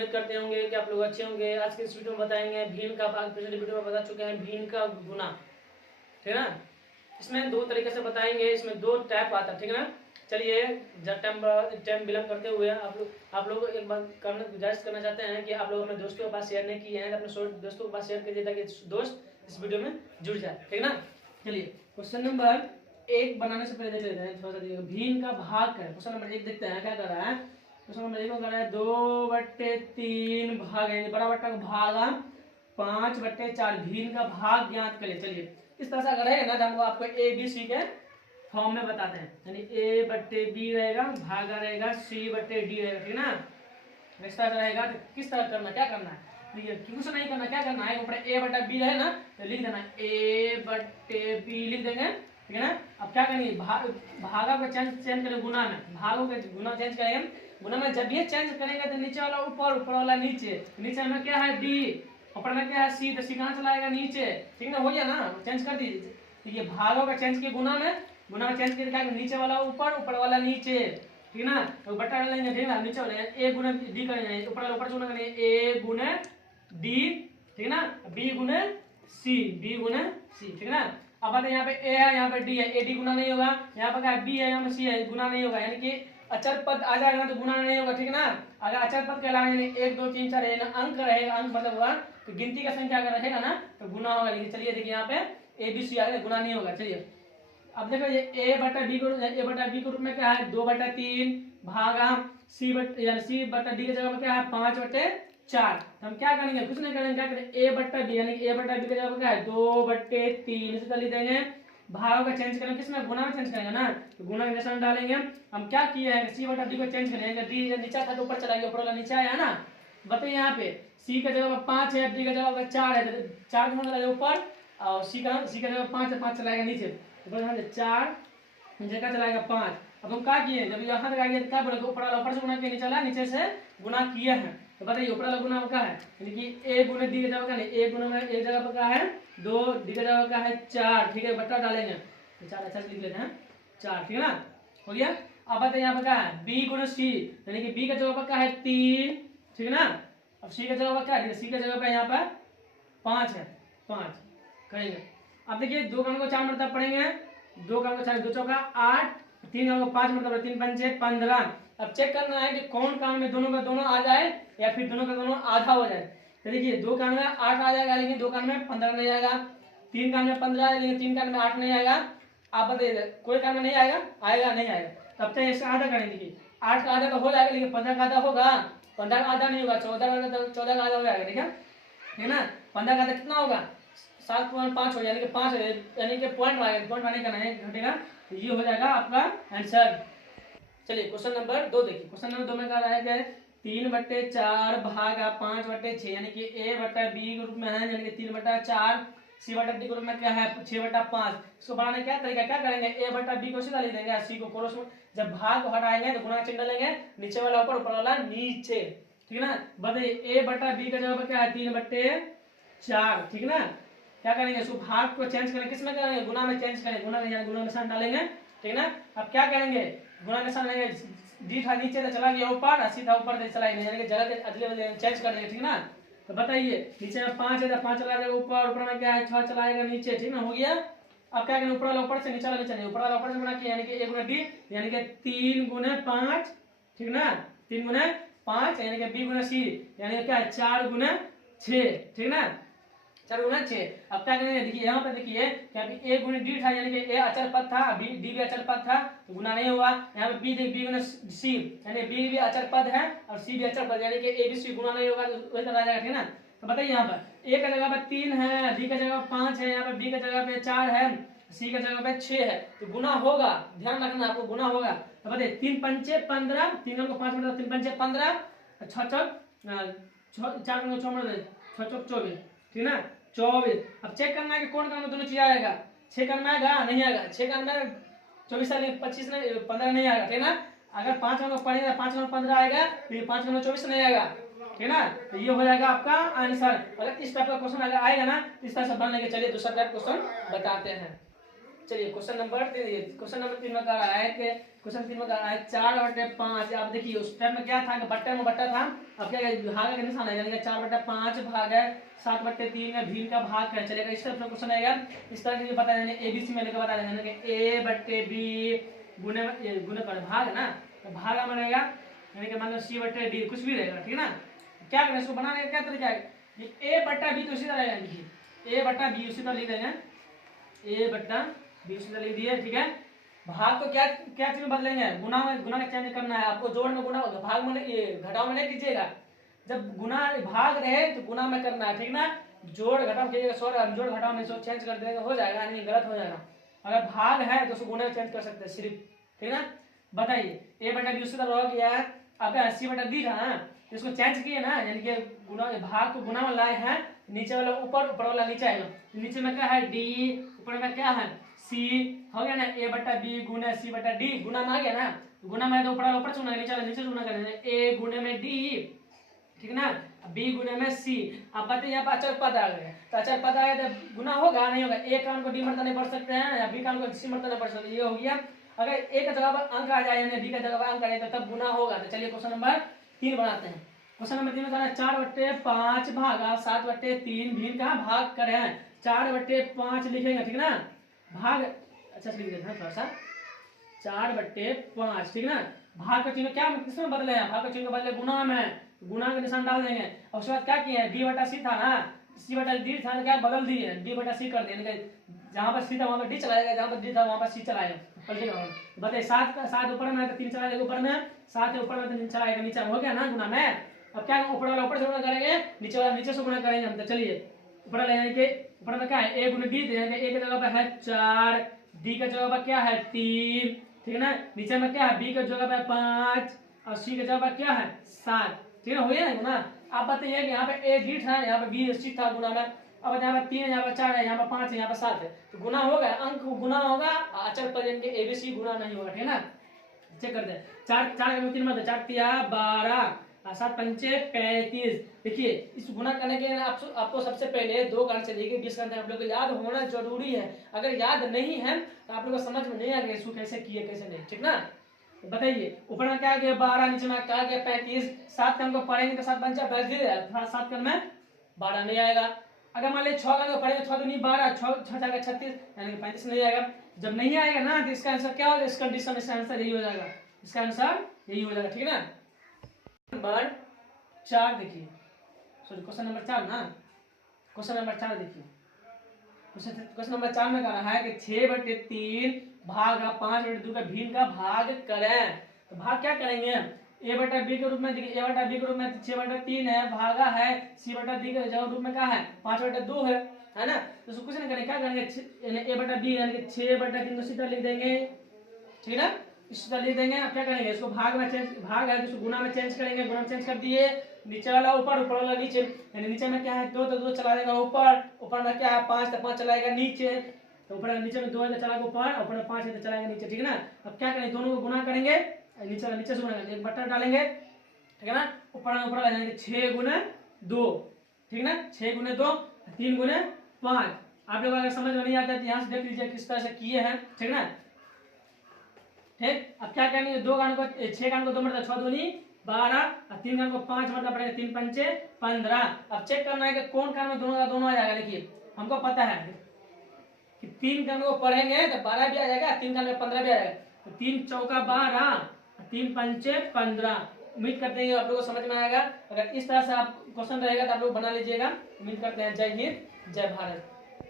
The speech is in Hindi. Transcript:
उम्मीद करते होंगे कि आप लोग अच्छे होंगे। आज के इस वीडियो में बताएंगे भीम का भाग। पिछले वीडियो में बता चुके हैं भीम का गुना, ठीक है ना। इसमें दो तरीके से बताएंगे, इसमें दो टाइप आता है, ठीक है ना। चलिए टाइम विलम्ब करते हुए आप लोग एक बात गुजारिश करना चाहते हैं कि आप लोग अपने दोस्तों के पास शेयर नहीं किए हैं, अपने दोस्तों के पास शेयर कीजिए ताकि दोस्त इस वीडियो में जुड़ जाए, ठीक है ना। चलिए क्वेश्चन नंबर 1 बनाने से पहले देख लेते हैं थोड़ा सा भीम का भाग है। क्वेश्चन नंबर 1 देखते हैं क्या कर रहा है। क्वेश्चन नंबर 1 में कर रहा है 2/3 भाग है, बड़ा बट्टा का भाग 5/4 भीम का भाग ज्ञात करिए। चलिए इस तरह से अगर है ना तो हमको आपको ए बी सी के फॉर्म में बताते हैं, यानी A/B रहेगा, भागा रहेगा C/D रहेगा, ठीक है ना। इस तरह रहेगा तो किस तरह करना, क्या करना है, देखिए कुछ नहीं करना, क्या करना है ऊपर A/B रहे ना तो लिख देना A/B लिख देंगे, ठीक है ना। अब क्या करेंगे भागा को चेंज करेंगे गुना में, भागों के गुना चेंज करेंगे गुना में। जब ये चेंज करेंगे तो नीचे वाला ऊपर, ऊपर वाला नीचे, नीचे में क्या है D, ऊपर में क्या है C, तो C कहाँ चला आएगा नीचे, ठीक ना, हो गया ना, चेंज कर दीजिए। तो ये भागों का चेंज किए गुना में चेंज करके क्या नीचे वाला ऊपर, ऊपर वाला नीचे, ठीक है ना। तो बट्टा डालेंगे, ठीक है ना, नीचे वाला A गुना D करेंगे, ऊपर वाला ऊपर से गुना करेंगे A गुना D, ठीक है ना, B गुना C, B गुना C, ठीक है ना। अब बात यहाँ पे A है, यहाँ पे D है, A D गुना नहीं होगा, यहाँ पे क्या है B है, यहाँ पे C है, गुना नहीं होगा, यानी कि अचर पद आ जाएगा तो गुना नहीं होगा, ठीक है ना। अगर अचर पद कहलाएगा यानी 1 2 3 4 रहेगा, अंक रहेगा, अंक मतलब हुआ तो गिनती का संख्या अगर रहेगा ना तो गुना होगा। लेकिन चलिए देखिए यहाँ पे A B C आ गया, गुना नहीं होगा। चलिए अब देखो ये A/B के रूप में क्या है 2/3 भागा C/D की जगह पर क्या है 5/4। हम क्या करेंगे, कुछ नहीं करेंगे, क्या करेंगे A/B यानी A/B की जगह पर क्या है 2/3 इसे लिख देंगे। भागों का चेंज करेंगे किसमें, गुना में चेंज करेंगे ना, तो गुना के निशान डालेंगे। हम क्या किए हैं C/D को चेंज करेंगे, D नीचे था तो ऊपर चला गया, ऊपर वाला नीचे आया ना। बताइए यहाँ पे C की जगह पर 5 है, D की जगह पर 4 है, तो 4 कहाँ चला गया ऊपर, और C की जगह 5 है, 5 चलाएगा नीचे, ऊपर 4 नीचे का चलाएगा 5। अब हम क्या किए, जब यहाँ तक आ गया तो क्या बोले ऊपर वाला ऊपर से गुना किया, नीचे वाला नीचे से गुना किया है। तो बताइए ऊपर वाला गुना क्या है, यानी कि A गुना D की जगह का नहीं, A गुना में एक जगह पर क्या है 2, D की जगह का है 4, ठीक है, बट्टा डालेंगे तो 4 अच्छा से लिख लेते हैं 4, ठीक है ना, हो गया। अब बताइए यहाँ पर क्या है B गुना C, यानी कि B की जगह पर क्या है 3, ठीक है ना। अब C की जगह पर क्या है, C की जगह पर यहाँ पर 5 है, 5 करेंगे। अब देखिए 2 का 4 मतलब पढ़ेंगे, 2 का 4 2 चौका 8, 3 का 5 मतलब 3 पंचे 15। अब चेक करना है कि कौन काम में दोनों का दोनों आ जाए या फिर दोनों का दोनों आधा हो जाए। तो देखिए 2 काम में 8 आ जाएगा, लेकिन 2 काम में 15 नहीं आएगा, 3 काम में 15 है लेकिन 3 काम में 8 नहीं आएगा। आप बताइए कोई काम में नहीं आएगा, आएगा नहीं आएगा, तब तक इसका आधा करेंगे। देखिए 8 का आधा तो हो जाएगा, लेकिन 15 का आधा होगा, 15 का आधा नहीं होगा, 14 का आधा हो जाएगा, ठीक है ना। 15 का आधा कितना होगा 7.5 हो, यानी कि 5 यानी कि पॉइंट आएगा, पॉइंट आने का नहीं घटेगा, तो ये हो जाएगा आपका आंसर। चलिए क्वेश्चन नंबर 2 देखिए। क्वेश्चन नंबर 2 में क्या रहा है 3/4 भागा 5/6, यानी कि A/B के रूप में है, यानी कि 3/4, C/D के रूप में क्या है 6/5। इसको बढ़ाने क्या तरीका, क्या करेंगे A/B को सीधा लिख देंगे, C को क्रॉस, जब भाग को हटाएंगे तो गुणा चिन्ह डालेंगे, नीचे वाला ऊपर, ऊपर वाला नीचे, ठीक है ना। बताइए A/B का जगह पर क्या है 3/4, ठीक है ना। क्या करेंगे इसको भाग को चेंज करेंगे, किसमें करेंगे गुना में चेंज करेंगे, गुना में गुना निशान डालेंगे, ठीक है ना। अब क्या करेंगे गुना निशान लेंगे, D था नीचे तो चला गया ऊपर, C था ऊपर तो चला गया, यानी कि जगह अदले चेंज कर देंगे, ठीक ना। तो बताइए नीचे में 5 है तो 5 चला जाएगा ऊपर, ऊपर में क्या है 6 चलाएगा नीचे, ठीक ना, हो गया। अब क्या करेंगे ऊपर वाला ऊपर से नीचे वाला नीचे, ऊपर वाला ऊपर से गुना किया, यानी कि A गुना D, यानी कि 3 गुना 5, ठीक ना, 3 गुना 5, यानी कि B गुना C, यानी कि क्या है 4 गुना 6, ठीक ना, 4 गुना 6। अब क्या करेंगे देखिए यहाँ पे देखिए क्या A गुना D था, यानी कि A अचर पद था, D भी अचर पद था, तो गुना नहीं हुआ। यहाँ पे B गुना C, यानी B भी अचर पद है और C भी अचर पद, यानी कि A B C गुना नहीं होगा, तो वही तरह आ जाएगा, ठीक ना। तो बताइए यहाँ पर A की जगह पर 3 है, D की जगह पर 5 है, यहाँ पर B की जगह पे 4 है, C की जगह पे 6 है, तो गुना होगा, ध्यान रखना आपको गुना होगा। तो बताइए 3 पंचे 15, 3 को 5 मतलब 3 पंचे 15, 6 चौक 4 को 6 मतलब 6 चौक 24, ठीक ना 24। अब चेक करना है कि कौन काम में दोनों चीज आएगा, 6 करना आएगा नहीं आएगा, 6 करना 24 25 नहीं 15 नहीं आएगा, ठीक ना। अगर 5 का पढ़ेगा 5 का 15 आएगा, फिर 5 का 24 नहीं आएगा, ठीक ना। तो ये हो जाएगा आपका आंसर। अगर इस टाइप का क्वेश्चन अगर आएगा ना इस तरह से बन लेंगे। चलिए दूसरा टाइप क्वेश्चन बताते हैं। चलिए क्वेश्चन नंबर 3 में कह रहा है कि क्वेश्चन 3 में कह रहा है 4/5। अब देखिए उस टाइम में क्या था कि बट्टे में बट्टा था, अब क्या भाग का निशान है, यानी कि 4/5 भाग है 7/3 में भीम का भाग है चलेगा। इस तरह से क्वेश्चन आएगा, इस तरह से बता देंगे एबीसी में लेकर बता देंगे, यानी कि a/b गुने गुने कर भाग है ना, तो भागा में रहेगा यानी कि मान लो c/d कुछ भी रहेगा, ठीक है ना। क्या करना है इसको बनाने का क्या तरीका है, a/b तो उसी तरह रहेगा, देखिए a/b उसी तरह लिख देंगे, a/b उसी तरह लिख दिए, ठीक है। भाग को क्या क्या चीज में बदलेंगे, गुना में चेंज करना है आपको, जोड़ में गुना, भाग में घटाव में नहीं कीजिएगा, जब गुना भाग रहे तो गुना में करना है, ठीक ना। जोड़ घटाव कीजिएगा, सॉरी जोड़ घटाव में चेंज कर देंगे हो जाएगा, नहीं गलत हो जाएगा। अगर भाग है तो उसको गुना में चेंज कर सकते हैं सिर्फ, ठीक ना। बताइए a/b उसी तरह हो गया, अब c/d था ना, इसको चेंज किए ना, यानी कि गुना भाग को गुना में लाए हैं, नीचे वाला ऊपर, ऊपर वाला नीचे आएगा, नीचे में क्या है d, ऊपर में क्या है c, हो गया ना a/b गुना c/d, गुना में आ गया ना, गुना में तो ऊपर वाला ऊपर चुना, नीचे वाला नीचे चुना करेंगे, a गुने में d, ठीक ना, b गुने में c। अब बताइए यहाँ पर अचर पद आ गए, तो अचर पद आया तो गुना होगा नहीं होगा, a का को d मरता नहीं पढ़ सकते हैं, या b का को c मरता नहीं पढ़ सकते, ये हो गया। अगर a का जगह पर अंक आ जाए यानी b का जगह पर अंक आ जाए तो तब गुना होगा। तो चलिए क्वेश्चन नंबर 3 बनाते हैं। क्वेश्चन नंबर 3 में कहना है 4/5 भागा 7/3 भीम का भाग करें। 4/5 लिखेंगे, ठीक ना, भाग अच्छा लिख देते हैं थोड़ा सा, 4/5, ठीक ना। भाग का चिन्ह क्या किसमें बदले हैं, भाग का चिन्ह बदले गुना में, गुना का निशान डाल देंगे। और उसके बाद क्या किए हैं, d/c था ना, c/d था, क्या बदल दिए d/c कर दिए, जहां पर c था वहां पर d चलाएगा, जहां पर d था वहां पर c चलाएगा, पलटेगा। बताइए 7 ऊपर में है तो 3 चलाएगा, ऊपर में 7 है ऊपर में तो 3 चलाएगा, नीचे हो गया ना गुना में। अब क्या ऊपर वाला ऊपर से गुना करेंगे, नीचे वाला नीचे से गुना करेंगे हम। तो चलिए ऊपर वाला यानी कि ऊपर में क्या है a गुना d, यानी कि a की जगह पर है 4, d की जगह पर क्या है 3, ठीक है ना। नीचे में क्या है b की जगह पर 5 और c की जगह पर क्या है 7, ठीक है, हो गया ना गुना। आप बताइए कि यहाँ पे a d था, यहाँ पे b c था गुना में, अब यहाँ पर 3 है, यहाँ पर 4 है, यहाँ पर 5 है, यहाँ पर 7 है, तो गुना होगा, अंक गुना होगा, अचर पद यानी कि abc गुना नहीं होगा, ठीक है ना। चेक करते हैं, 4 4 3 में 4 तिया 12 7 पंचे 35। देखिए इस गुना करने के लिए आपको सबसे पहले 2 का आंसर देखिए 20 का आंसर आप लोग को याद होना जरूरी है। अगर याद नहीं है तो आप लोग को समझ में नहीं आएगा इसको कैसे किए कैसे नहीं, ठीक ना। बताइए ऊपर में क्या आ गया 12, नीचे में क्या आ गया 35, 7 का हमको पढ़ेंगे तो 7 पंचा 35, 7 का में 12 नहीं आएगा। अगर मान लीजिए 6 का पढ़ेंगे 6 दूनी 12, 6 जाएगा 36, यानी कि 35 नहीं आएगा। जब नहीं आएगा ना तो इसका आंसर क्या होगा, इस कंडीशन में इसका आंसर यही हो जाएगा, इसका आंसर यही हो जाएगा, ठीक है ना। नंबर 4 देखिए, सॉरी क्वेश्चन नंबर 4 ना, क्वेश्चन नंबर 4 देखिए, क्वेश्चन नंबर 4 में कह रहा है कि 6/3 भाग 5/2 का भीम का भाग करें। तो भाग क्या करेंगे, a/b के रूप में, देखिए a/b के रूप में 6/3 है, भागा है c/d के रूप में क्या है 5/2 है ना। तो इसको कुछ नहीं करेंगे, क्या करेंगे a/b यानी कि 6/3 को सीधा लिख देंगे, ठीक है ना, इस तरह लिख देंगे। अब क्या करेंगे, इसको भाग में चेंज, भाग है तो इसको गुना में चेंज करेंगे, गुना में चेंज कर दिए, नीचे वाला ऊपर, ऊपर वाला नीचे, यानी नीचे में क्या है 2 तो 2 चला देगा ऊपर, ऊपर में क्या है 5 तो 5 चलाएगा नीचे, तो ऊपर नीचे में 2 है तो चलाएगा ऊपर, ऊपर में 5 है तो चलाएगा नीचे, ठीक है ना। अब क्या करेंगे, दोनों को गुना करेंगे, नीचे वाला नीचे से गुना करेंगे, एक बट्टा डालेंगे, ठीक है ना, ऊपर ऊपर आ जाएंगे 6 गुना 2, ठीक है ना, 6 गुना 2 3 गुना 5। आप लोग अगर समझ में नहीं आता है तो यहाँ से देख लीजिए किस तरह से किए हैं, ठीक है ना। ठीक, अब क्या करेंगे 2 का को 6 का को 2 मतलब 6 दूनी 12 और 3 का को 5 मतलब पड़ेगा 3 पंचे 15। अब चेक करना है कि कौन काम में दोनों का दोनों आ जाएगा। देखिए हमको पता है कि 3 का को पढ़ेंगे तो 12 भी आ जाएगा, 3 का 15 भी आ जाएगा, तो 3 चौका 12 3 पंचे 15। उम्मीद करते हैं आप लोगों को समझ में आएगा। अगर इस तरह से आप क्वेश्चन रहेगा तो आप लोग बना लीजिएगा। उम्मीद करते हैं। जय हिंद जय भारत।